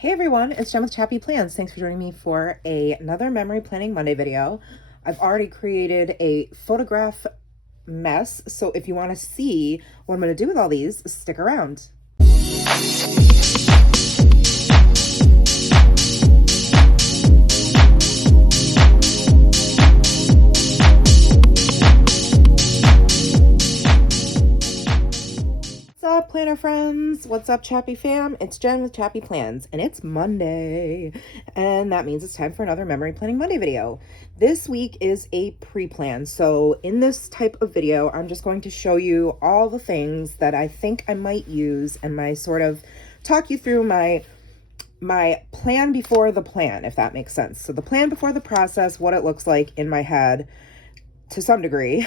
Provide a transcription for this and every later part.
Hey everyone, it's Jen with ChappyPlans. Thanks for joining me for another Memory Planning Monday video. I've already created a photograph mess, so if you want to see what I'm going to do with all these, stick around. What's up, planner friends? What's up, Chappy fam? It's Jen with ChappyPlans, and it's Monday, and that means it's time for another Memory Planning Monday video. This week is a pre-plan, so in this type of video, I'm just going to show you all the things that I think I might use and my sort of talk you through my plan before the plan, if that makes sense. So the plan before the process, what it looks like in my head to some degree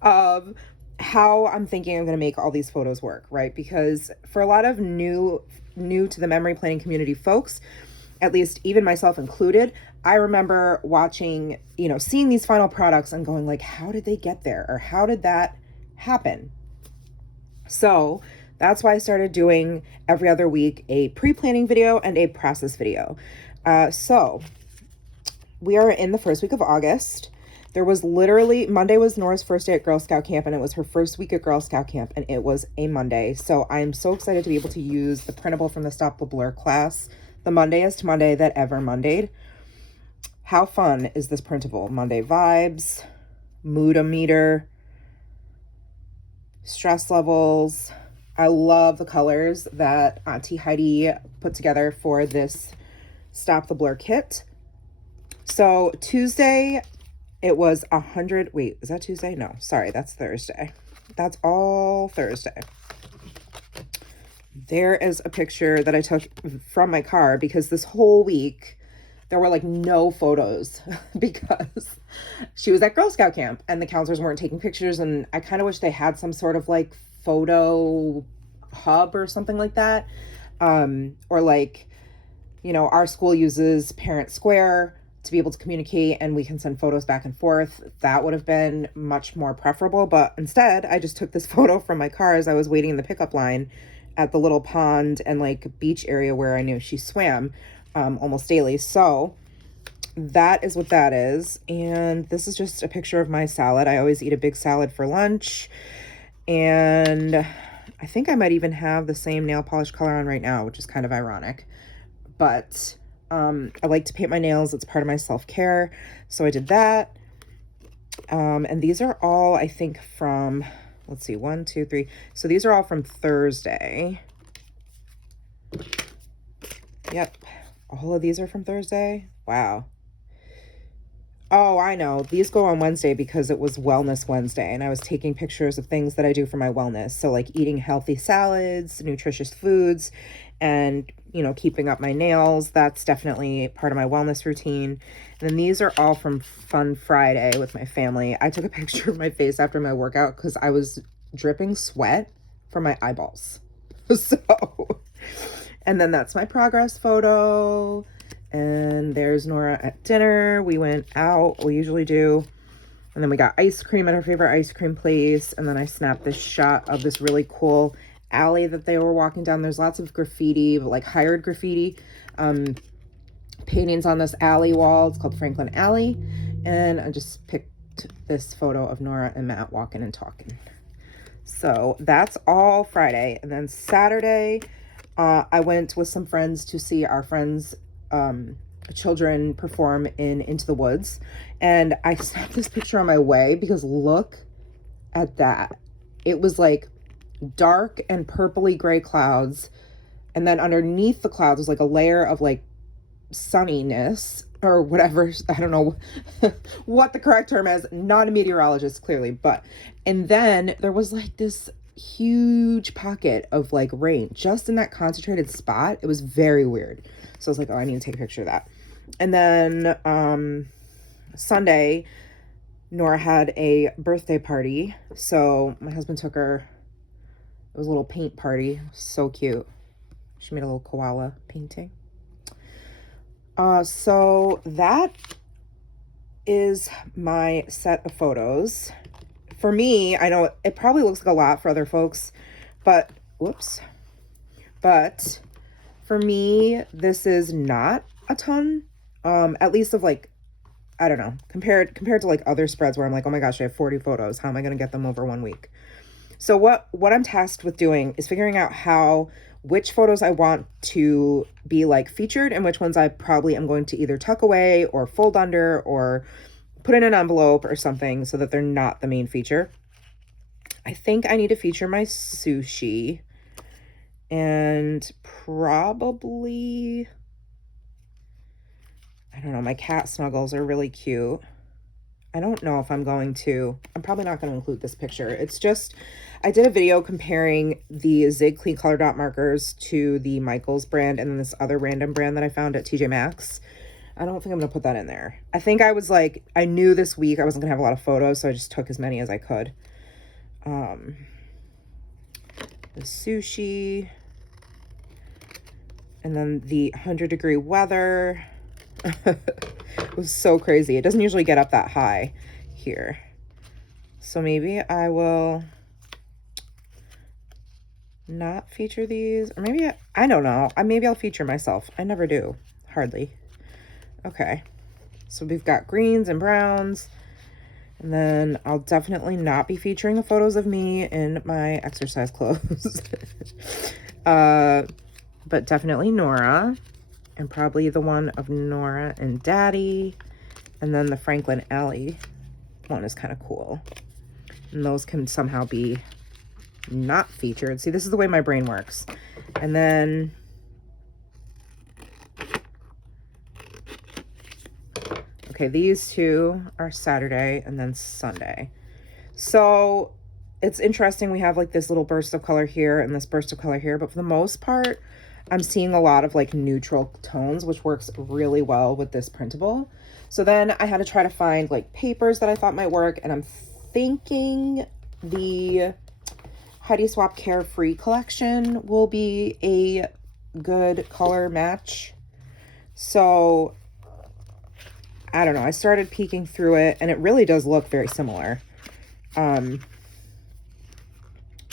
of how I'm thinking I'm going to make all these photos work, right? Because for a lot of new to the memory planning community folks, at least even myself included, I remember watching, seeing these final products and going like, how did they get there? Or how did that happen? So that's why I started doing every other week a pre-planning video and a process video. So we are in the first week of August. There was literally, Monday was Nora's first day at Girl Scout camp, and it was her first week at Girl Scout camp, and it was a Monday. So I'm so excited to be able to use the printable from the Stop the Blur class, the Mondayest Monday that ever Mondayed. How fun is this printable? Monday vibes, mood-o-meter, stress levels. I love the colors that Auntie Heidi put together for this Stop the Blur kit. So Tuesday, it was 100, wait, is that Tuesday? No, sorry, that's Thursday. That's all Thursday. There is a picture that I took from my car because this whole week there were like no photos because she was at Girl Scout camp and the counselors weren't taking pictures, and I kind of wish they had some sort of like photo hub or something like that. Or like, our school uses Parent Square to be able to communicate and we can send photos back and forth. That would have been much more preferable, but instead I just took this photo from my car as I was waiting in the pickup line at the little pond and like beach area where I knew she swam almost daily. So that is what that is. And this is just a picture of my salad. I always eat a big salad for lunch, and I think I might even have the same nail polish color on right now, which is kind of ironic, but I like to paint my nails. It's part of my self-care. So I did that. And these are all, I think, from, let's see, 1, 2, 3. So these are all from Thursday. Yep. All of these are from Thursday. Wow. Oh, I know. These go on Wednesday because it was Wellness Wednesday and I was taking pictures of things that I do for my wellness. So like eating healthy salads, nutritious foods, and, keeping up my nails. That's definitely part of my wellness routine. And then these are all from Fun Friday with my family. I took a picture of my face after my workout because I was dripping sweat from my eyeballs. And then that's my progress photo. And there's Nora at dinner. We went out, we usually do. And then we got ice cream at our favorite ice cream place. And then I snapped this shot of this really cool alley that they were walking down. There's lots of graffiti, like hired graffiti paintings on this alley wall. It's called Franklin Alley. And I just picked this photo of Nora and Matt walking and talking. So that's all Friday. And then Saturday, I went with some friends to see our friends' children perform in Into the Woods. And I snapped this picture on my way because look at that. It was like dark and purpley gray clouds, and then underneath the clouds was like a layer of like sunniness or whatever. I don't know what the correct term is, not a meteorologist clearly, and then there was like this huge pocket of like rain just in that concentrated spot. It was very weird. So I was like, oh, I need to take a picture of that. And then Sunday, Nora had a birthday party, so my husband took her. It was a little paint party. So cute. She made a little koala painting. So that is my set of photos. For me, I know it probably looks like a lot for other folks, but whoops. But For me, this is not a ton, at least of like, I don't know, compared to like other spreads where I'm like, oh my gosh, I have 40 photos. How am I going to get them over 1 week? So what I'm tasked with doing is figuring out which photos I want to be like featured and which ones I probably am going to either tuck away or fold under or put in an envelope or something so that they're not the main feature. I think I need to feature my sushi and probably, I don't know, my cat snuggles are really cute. I don't know if I'm probably not going to include this picture. It's just, I did a video comparing the Zig Clean Color Dot markers to the Michaels brand and then this other random brand that I found at TJ Maxx. I don't think I'm going to put that in there. I think I was like, I knew this week I wasn't going to have a lot of photos, so I just took as many as I could. The sushi. And then the 100-degree weather. It was so crazy. It doesn't usually get up that high here. So maybe I will not feature these. Or maybe, I don't know. Maybe I'll feature myself. I never do. Hardly. Okay. So we've got greens and browns. And then I'll definitely not be featuring the photos of me in my exercise clothes. But definitely Nora. And probably the one of Nora and Daddy. And then the Franklin Alley one is kind of cool. And those can somehow be not featured. See, this is the way my brain works. And then okay, these two are Saturday and then Sunday. So it's interesting. We have like this little burst of color here and this burst of color here, but for the most part, I'm seeing a lot of like neutral tones, which works really well with this printable. So then I had to try to find like papers that I thought might work. And I'm thinking the Heidi Swap Carefree collection will be a good color match. So I don't know. I started peeking through it and it really does look very similar. At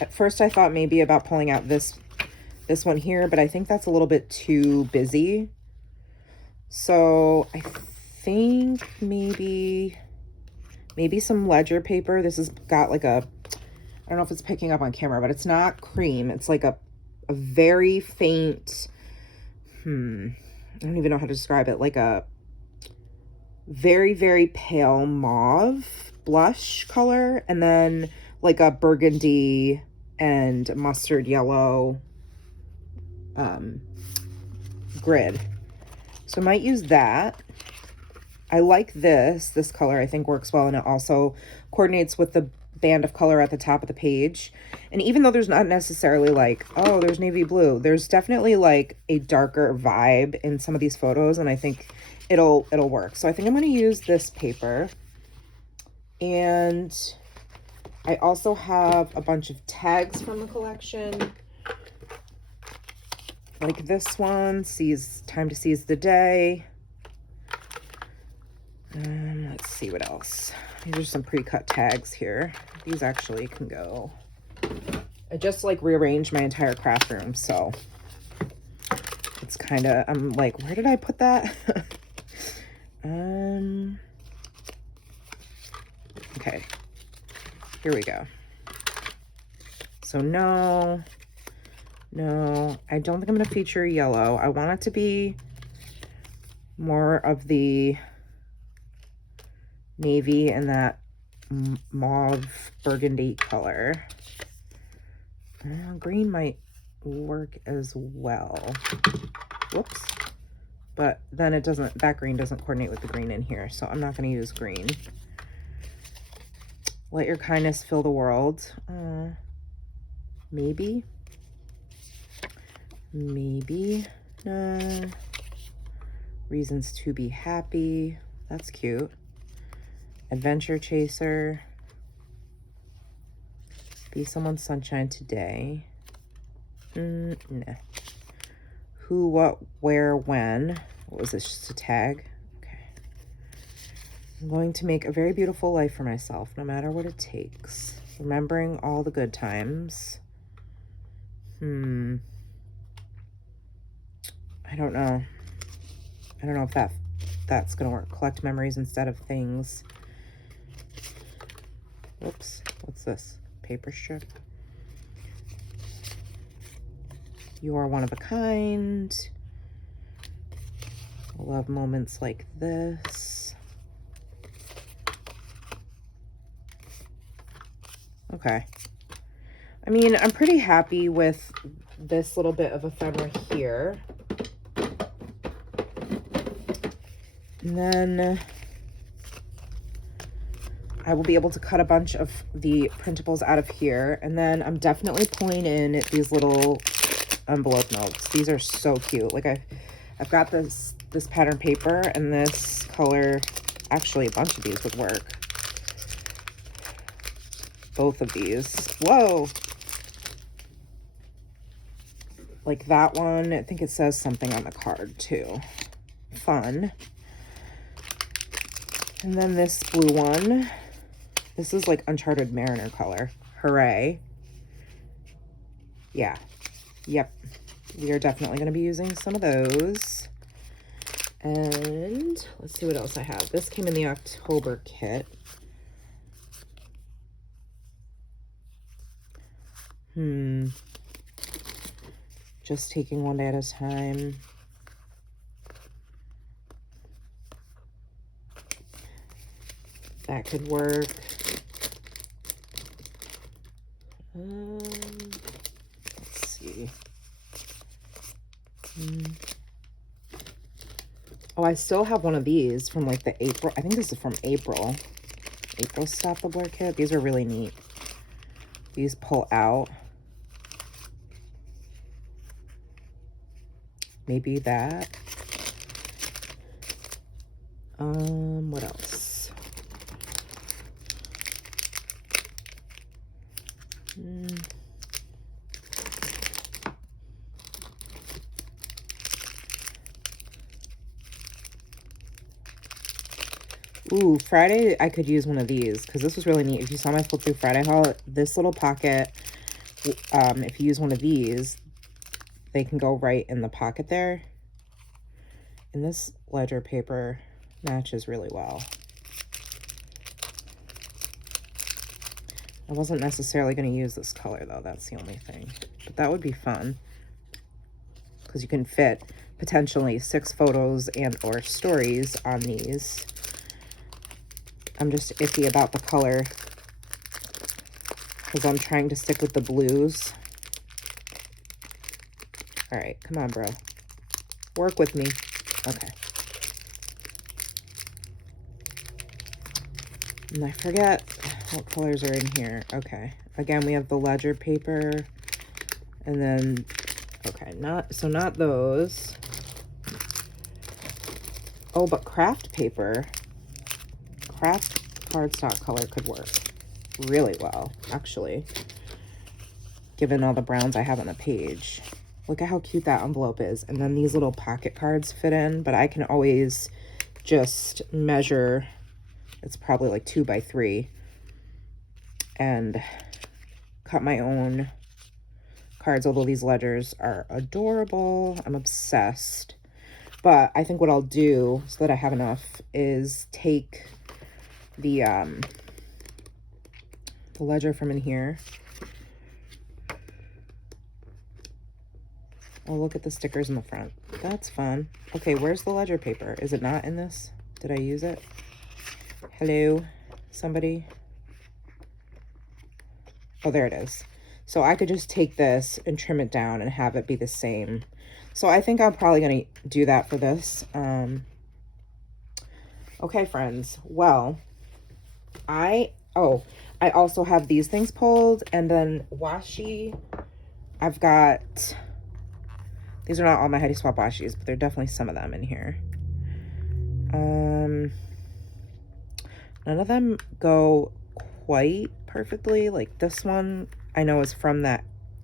first I thought maybe about pulling out this one here, but I think that's a little bit too busy. So I think maybe some ledger paper. This has got like I don't know if it's picking up on camera, but it's not cream. It's like a very faint, I don't even know how to describe it. Like a very, very pale mauve blush color. And then like a burgundy and mustard yellow grid. So I might use that. I like this color. I think works well, and it also coordinates with the band of color at the top of the page. And even though there's not necessarily like, oh, there's navy blue, there's definitely like a darker vibe in some of these photos, and I think it'll work. So I think I'm going to use this paper. And I also have a bunch of tags from the collection. Like this one, time to seize the day. Let's see what else. These are some pre-cut tags here. These actually can go. I just like rearranged my entire craft room, so it's kind of, I'm like, where did I put that? Okay, here we go. So no, I don't think I'm going to feature yellow. I want it to be more of the navy and that mauve burgundy color. Green might work as well. Whoops. But then it doesn't, that green doesn't coordinate with the green in here, so I'm not going to use green. Let your kindness fill the world. Maybe. Reasons to be happy. That's cute. Adventure chaser. Be someone's sunshine today. Nah. Who, what, where, when. What was this? Just a tag? Okay. I'm going to make a very beautiful life for myself, no matter what it takes. Remembering all the good times. I don't know. I don't know if that's gonna work. Collect memories instead of things. Whoops, what's this? Paper strip. You are one of a kind. I love moments like this. Okay. I mean, I'm pretty happy with this little bit of ephemera here. And then I will be able to cut a bunch of the printables out of here. And then I'm definitely pulling in these little envelope notes. These are so cute. Like I've got this pattern paper and this color. Actually, a bunch of these would work. Both of these. Whoa. Like that one. I think it says something on the card too. Fun. And then this blue one. This is like Uncharted Mariner color. Hooray. Yeah. Yep. We are definitely going to be using some of those. And let's see what else I have. This came in the October kit. Just taking one day at a time. That could work. Let's see. Oh, I still have one of these from like the April. I think this is from April. April Stappler kit. These are really neat. These pull out. Maybe that. What else? Ooh, Friday, I could use one of these because this was really neat. If you saw my flip through Friday haul, this little pocket, if you use one of these, they can go right in the pocket there. And this ledger paper matches really well. I wasn't necessarily going to use this color though, that's the only thing. But that would be fun because you can fit potentially 6 photos and or stories on these. I'm just iffy about the color because I'm trying to stick with the blues. All right, come on, bro. Work with me. Okay. And I forget what colors are in here. Okay. Again, we have the ledger paper. And then, okay, not those. Oh, but craft paper. Craft cardstock color could work really well, actually. Given all the browns I have on the page. Look at how cute that envelope is. And then these little pocket cards fit in, but I can always just measure. It's probably like 2 by 3 and cut my own cards, although these ledgers are adorable. I'm obsessed. But I think what I'll do so that I have enough is take the ledger from in here. Oh, look at the stickers in the front. That's fun. Okay, where's the ledger paper? Is it not in this? Did I use it? Hello, somebody? Oh, there it is. So I could just take this and trim it down and have it be the same. So I think I'm probably going to do that for this. Okay, friends. Well, I also have these things pulled, and then washi. I've got, these are not all my Heidi Swap washis, but there are definitely some of them in here. None of them go quite perfectly. Like this one, I know is from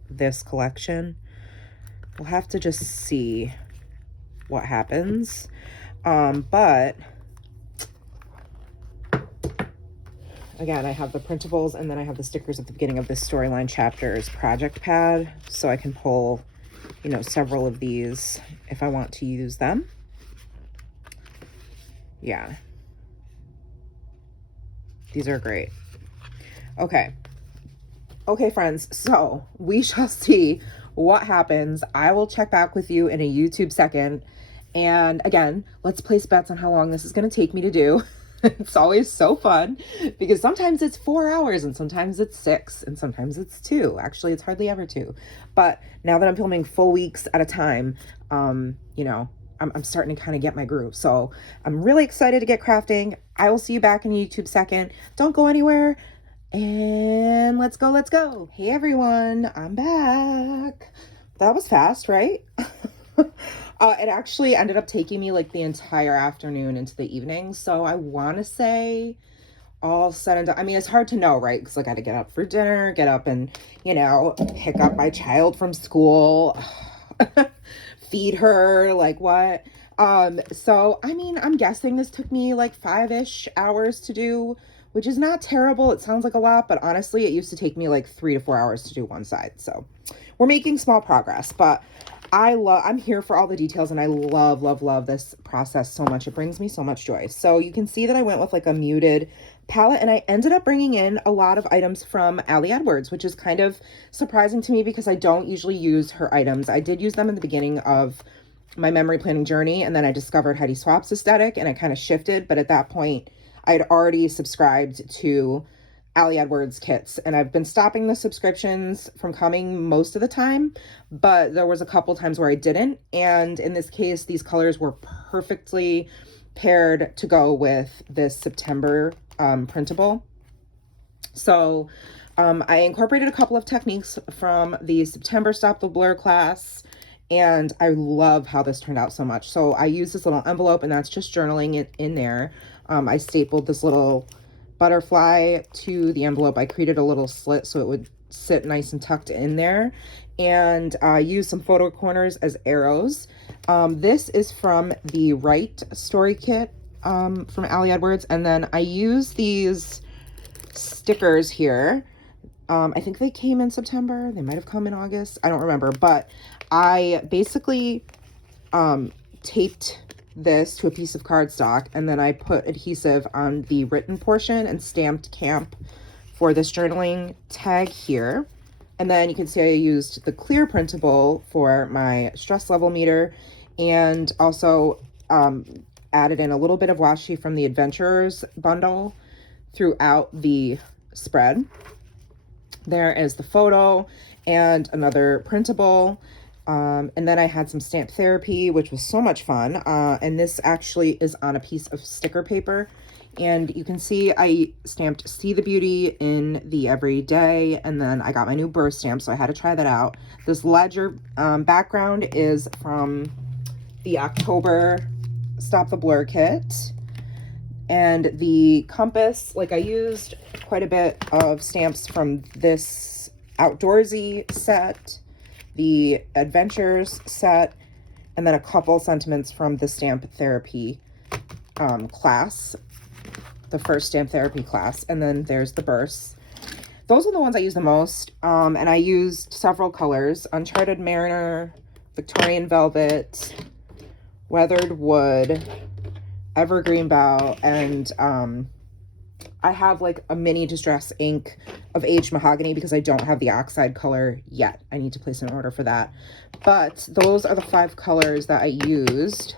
this collection. We'll have to just see what happens. But again, I have the printables, and then I have the stickers at the beginning of this Storyline Chapters project pad, so I can pull you know, several of these if I want to use them. Yeah. These are great. Okay. Okay, friends. So we shall see what happens. I will check back with you in a YouTube second. And again, let's place bets on how long this is going to take me to do. It's always so fun because sometimes it's 4 hours and sometimes it's 6 and sometimes it's 2. Actually, it's hardly ever 2. But now that I'm filming full weeks at a time, you know, I'm starting to kind of get my groove. So I'm really excited to get crafting. I will see you back in a YouTube second. Don't go anywhere. And let's go, let's go. Hey everyone, I'm back. That was fast, right? It actually ended up taking me like the entire afternoon into the evening. So I want to say all said and done. I mean, it's hard to know, right? Because I got to get up for dinner, get up and, you know, pick up my child from school, feed her, like what? So, I mean, I'm guessing this took me like 5-ish hours to do, which is not terrible. It sounds like a lot, but honestly, it used to take me like 3 to 4 hours to do one side. So we're making small progress, but I'm here for all the details and I love this process so much. It brings me so much joy. So you can see that I went with like a muted palette and I ended up bringing in a lot of items from Ali Edwards, which is kind of surprising to me because I don't usually use her items. I did use them in the beginning of my memory planning journey and then I discovered Heidi Swap's aesthetic and I kind of shifted, but at that point I had already subscribed to Ali Edwards kits and I've been stopping the subscriptions from coming most of the time, but there was a couple times where I didn't. And in this case, these colors were perfectly paired to go with this September printable. So I incorporated a couple of techniques from the September Stop the Blur class and I love how this turned out so much. So I used this little envelope and that's just journaling it in there. I stapled this little butterfly to the envelope. I created a little slit so it would sit nice and tucked in there and use some photo corners as arrows. This is from the Right Story Kit from Ali Edwards. And then I use these stickers here. I think they came in September. They might have come in August. I don't remember, but I basically taped this to a piece of cardstock and then I put adhesive on the written portion and stamped camp for this journaling tag here. And then you can see I used the clear printable for my stress level meter and also added in a little bit of washi from the Adventurers bundle throughout the spread. There is the photo and another printable. And then I had some stamp therapy, which was so much fun. And this actually is on a piece of sticker paper. And you can see I stamped See the Beauty in the Everyday. And then I got my new burr stamp, so I had to try that out. This ledger background is from the October Stop the Blur kit. And the compass, like I used quite a bit of stamps from this Outdoorsy set, the Adventures set, and then a couple sentiments from the Stamp Therapy class, the first Stamp Therapy class, and then there's the bursts. Those are the ones I use the most, and I used several colors: Uncharted Mariner, Victorian Velvet, Weathered Wood, Evergreen Bough, and I have like a mini distress ink of aged mahogany because I don't have the oxide color yet. I need to place an order for that. But those are the 5 colors that I used.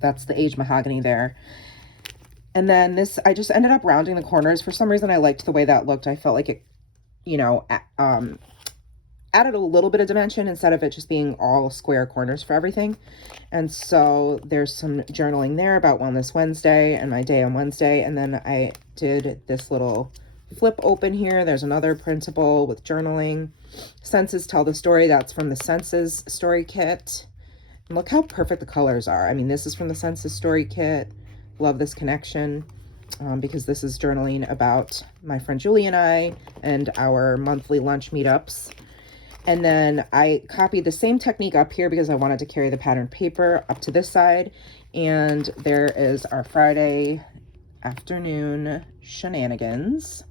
That's the aged mahogany there. And then this, I just ended up rounding the corners. For some reason, I liked the way that looked. I felt like it, you know, added a little bit of dimension instead of it just being all square corners for everything. And so there's some journaling there about Wellness Wednesday and my day on Wednesday. And then I did this little flip open here. There's another printable with journaling. Senses Tell the Story. That's from the Senses Story Kit. And look how perfect the colors are. I mean, this is from the Senses Story Kit. Love this connection because this is journaling about my friend Julie and our monthly lunch meetups. And then I copied the same technique up here because I wanted to carry the patterned paper up to this side. And there is our Friday afternoon shenanigans.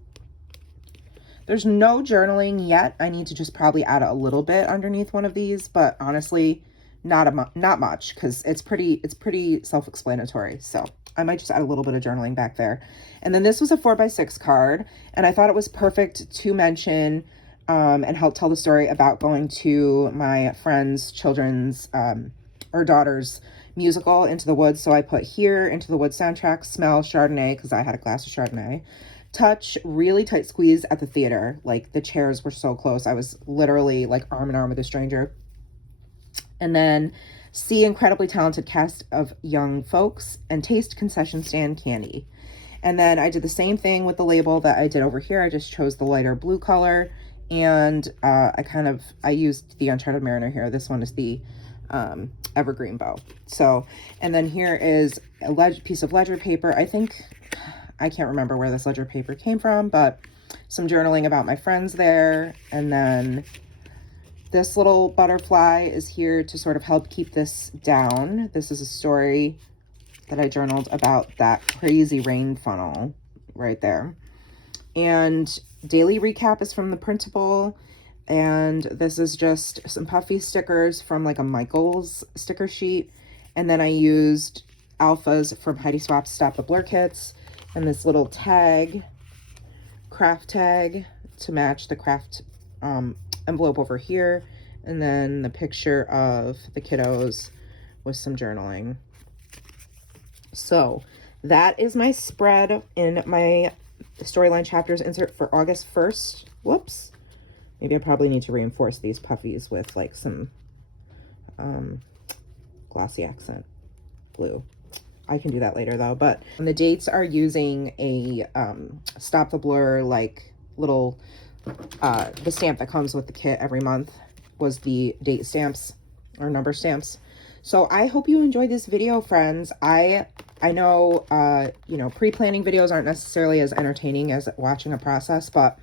There's no journaling yet. I need to just probably add a little bit underneath one of these, but honestly, not much, because it's pretty self-explanatory. So I might just add a little bit of journaling back there. And then this was a 4x6 card, and I thought it was perfect to mention and help tell the story about going to my friend's children's or daughter's musical, Into the Woods. So I put here, Into the Woods soundtrack, smell Chardonnay, because I had a glass of Chardonnay. Touch, really tight squeeze at the theater. Like, the chairs were so close. I was literally like arm in arm with a stranger. And then see, incredibly talented cast of young folks, and taste concession stand candy. And then I did the same thing with the label that I did over here. I just chose the lighter blue color, and I used the Uncharted Mariner here. This one is the evergreen bow. So, and then here is a piece of ledger paper. I can't remember where this ledger paper came from, but some journaling about my friends there. And then this little butterfly is here to sort of help keep this down. This is a story that I journaled about that crazy rain funnel right there. And daily recap is from the printable. And this is just some puffy stickers from like a Michaels sticker sheet. And then I used alphas from Heidi Swap's Stop the Blur kits, and this little tag, craft tag, to match the craft envelope over here. And then the picture of the kiddos with some journaling. So that is my spread in my Storyline Chapters insert for August 1st. Whoops. Maybe I probably need to reinforce these puffies with like some glossy accent blue. I can do that later though. But the dates are using a Stop the Blur like little the stamp that comes with the kit every month was the date stamps or number stamps. So I hope you enjoyed this video, friends. I know you know, pre-planning videos aren't necessarily as entertaining as watching a process, but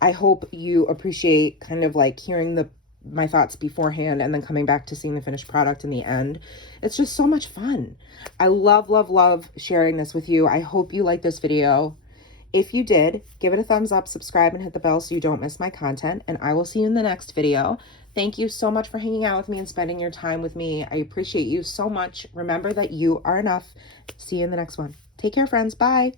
I hope you appreciate kind of like hearing my thoughts beforehand and then coming back to seeing the finished product in the end. It's just so much fun. I love, love, love sharing this with you. I hope you like this video. If you did, give it a thumbs up, subscribe, and hit the bell so you don't miss my content. And I will see you in the next video. Thank you so much for hanging out with me and spending your time with me. I appreciate you so much. Remember that you are enough. See you in the next one. Take care, friends. Bye.